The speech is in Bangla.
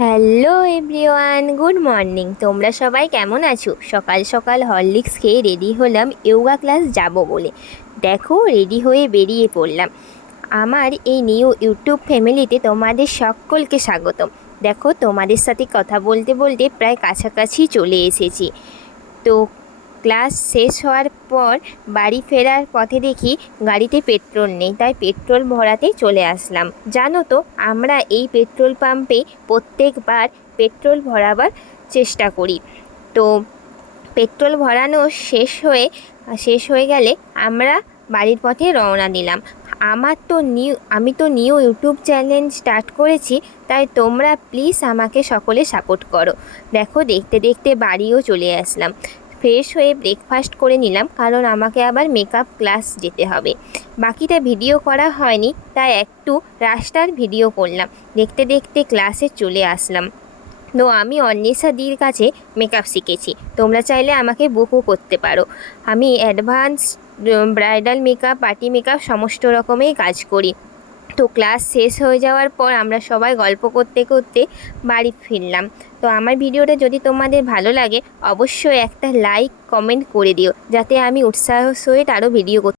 Hello everyone, good morning. তোমরা সবাই কেমন আছো? সকাল সকাল হরলিক্স খেয়ে রেডি হলাম যোগা ক্লাস যাব বলে। দেখো, রেডি হয়ে বেরিয়ে পড়লাম। আমার এই নিউ ইউটিউব ফ্যামিলিতে তোমাদের সকলকে স্বাগতম। দেখো, তোমাদের সাথে কথা বলতে বলতে প্রায় কাছাকাছি চলে এসেছি। তো ক্লাস শেষ হওয়ার পর বাড়ি ফেরার পথে দেখি গাড়িতে পেট্রোল নেই, তাই পেট্রোল ভরাতে চলে আসলাম। জানো তো, আমরা এই পেট্রোল পাম্পে প্রত্যেকবার পেট্রোল ভরাবার চেষ্টা করি। তো পেট্রোল ভরানো শেষ হয়ে গেলে আমরা বাড়ির পথে রওনা দিলাম। আমি তো নিউ ইউটিউব চ্যানেল স্টার্ট করেছি, তাই তোমরা প্লিজ আমাকে সকলে সাপোর্ট করো। দেখো, দেখতে দেখতে বাড়িও চলে আসলাম। ফ্রেশ হয়ে ব্রেকফাস্ট করে নিলাম, কারণ আমাকে আবার মেকআপ ক্লাস যেতে হবে। বাকিটা ভিডিও করা হয়নি, তাই একটু রাস্তার ভিডিও করলাম। দেখতে দেখতে ক্লাসে চলে আসলাম। তো আমি অন্বেষাদির কাছে মেকআপ শিখেছি। তোমরা চাইলে আমাকে বুকও করতে পারো। আমি advance bridal makeup, party makeup সমস্ত রকমের কাজ করি। তো ক্লাস শেষ হয়ে যাওয়ার পর আমরা সবাই গল্প করতে করতে বাড়ি ফিরলাম। তো আমার ভিডিওটা যদি তোমাদের ভালো লাগে, অবশ্যই একটা লাইক কমেন্ট করে দিও, যাতে আমি উৎসাহ সহিত আরও ভিডিও করতে